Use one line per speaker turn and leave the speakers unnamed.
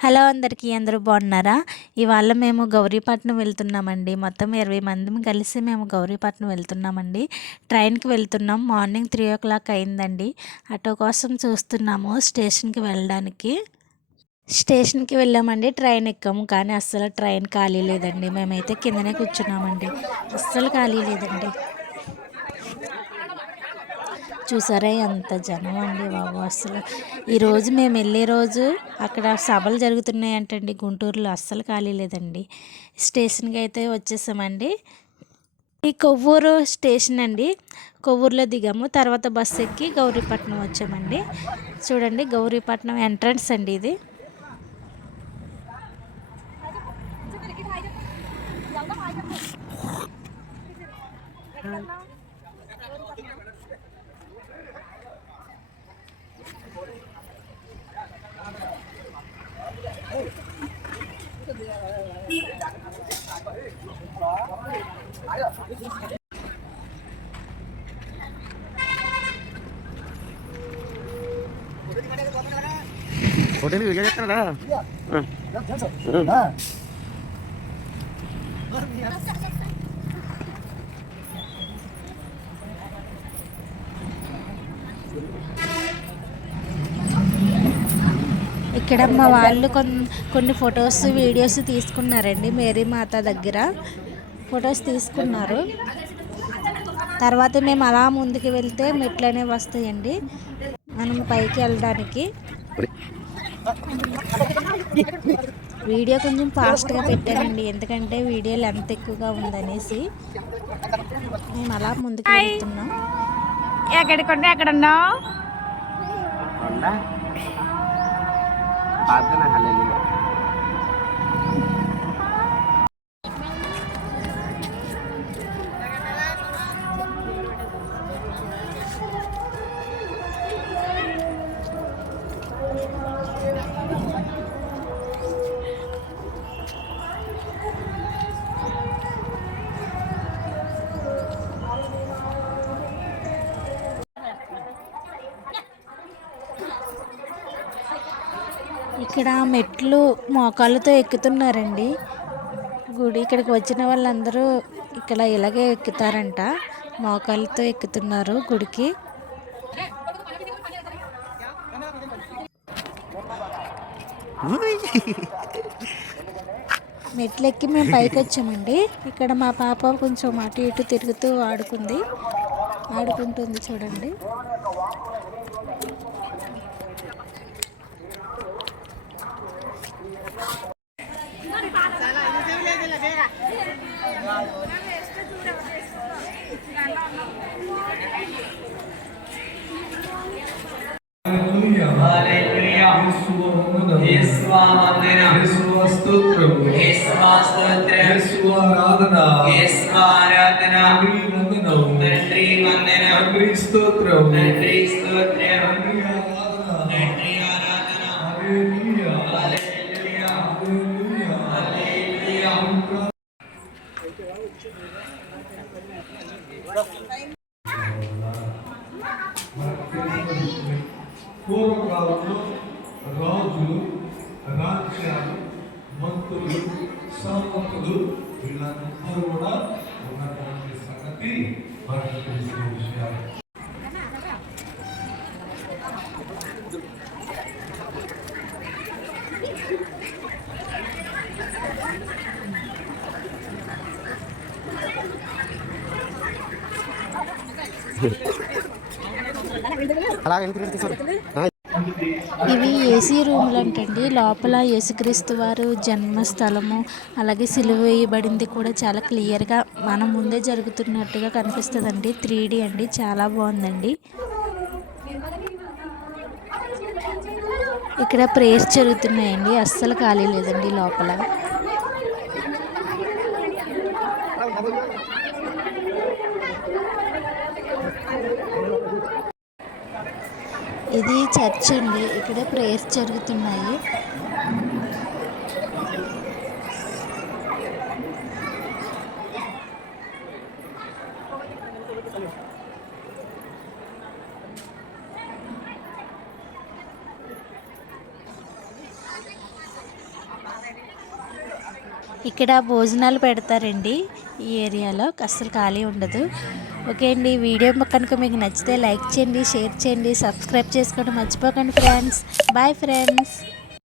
Hello అందరికీ అందరూ బాగున్నారా? ఇవాళ మేము గౌరీపట్నం వెళ్తున్నామండి. మొత్తం ఇరవై మంది కలిసి మేము గౌరీపట్నం వెళ్తున్నామండి. ట్రైన్కి వెళ్తున్నాం. మార్నింగ్ త్రీ ఓ క్లాక్ అయిందండి. ఆటో కోసం చూస్తున్నాము స్టేషన్కి వెళ్ళడానికి. స్టేషన్కి వెళ్ళామండి. ట్రైన్ ఎక్కాము. కానీ అస్సలు ట్రైన్ ఖాళీ లేదండి. మేమైతే కిందనే కూర్చున్నామండి. అస్సలు ఖాళీ లేదండి. చూసారా ఎంత జనం అండి బాబు అసలు. ఈరోజు మేము వెళ్ళే రోజు అక్కడ సభలు జరుగుతున్నాయంటండి గుంటూరులో అస్సలు ఖాళీ లేదండి. స్టేషన్కి అయితే వచ్చేసామండి. ఈ కొవ్వూరు స్టేషన్ అండి. కొవ్వూరులో దిగాము. తర్వాత బస్సు ఎక్కి గౌరీపట్నం వచ్చామండి. చూడండి గౌరీపట్నం ఎంట్రన్స్ అండి ఇది.
హోటల్ విజయ
ఇక్కడ మా వాళ్ళు కొన్ని కొన్ని ఫొటోస్ వీడియోస్ తీసుకున్నారండి మేరీ మాత దగ్గర. ఫొటోస్ తీసుకున్నారు. తర్వాత మేము అలా ముందుకు వెళ్తే మెట్లనే వస్తాయండి. మనం పైకి వెళ్ళడానికి. వీడియో కొంచెం ఫాస్ట్గా పెట్టానండి. ఎందుకంటే వీడియో లెంత్ ఎక్కువగా ఉందనేసి. మేము అలా ముందుకు వెళ్తున్నాం.
ఎక్కడికంటే ఎక్కడ ఉన్నావు
ప్రార్థన
ఇక్కడ మెట్లు మోకాళ్ళతో ఎక్కుతున్నారండి. గుడి ఇక్కడికి వచ్చిన వాళ్ళందరూ ఇక్కడ ఇలాగే ఎక్కుతారంట. మోకాళ్ళతో ఎక్కుతున్నారు గుడికి. మెట్లెక్కి మేము పైకి వచ్చామండి ఇక్కడ మా పాప కొంచెం అటు ఇటు తిరుగుతూ ఆడుకుంది. ఆడుకుంటుంది చూడండి.
యేసువా
వందనం
యేసువ స్తోత్రము.
యేసువా స్తోత్రం
యేసువ ఆరాధన.
యేసువా ఆరాధన
తండ్రి వందనము.
తండ్రి వందనం
తండ్రి స్తోత్రము.
తండ్రి స్తోత్రం
తండ్రి ఆరాధన.
తండ్రి ఆరాధన
హల్లెలూయా.
హల్లెలూయా
హల్లెలూయా.
హల్లెలూయా
పూర్వకాలంలో రాజులు రాజ్యాలు మంత్రులు సామంతులు వీళ్ళందరూ కూడా ఉన్నటువంటి సంగతి మనకు తెలిసిన విషయాలు
అలా వెనక్కి తీసుకోండి
ఇవి ఏసీ రూములు అంటండి లోపల యేసుక్రీస్తు వారు జన్మస్థలము అలాగే సిలువ వేయబడింది కూడా చాలా క్లియర్గా మన ముందే జరుగుతున్నట్టుగా కనిపిస్తుందండి. త్రీ అండి చాలా బాగుందండి. ఇక్కడ ప్రేయర్స్ జరుగుతున్నాయండి. అస్సలు ఖాళీ లేదండి లోపల. ఇది చర్చ్ అండి. ఇక్కడ ప్రేయర్స్ జరుగుతున్నాయి. ఇక్కడ భోజనాలు పెడతారండి ఈ ఏరియాలో. అస్సలు ఖాళీ ఉండదు. ఓకే అండి వీడియో కనుక మీకు నచ్చితే లైక్ చేయండి షేర్ చేయండి సబ్స్క్రైబ్ చేసుకోవడం మర్చిపోకండి ఫ్రెండ్స్. Bye friends.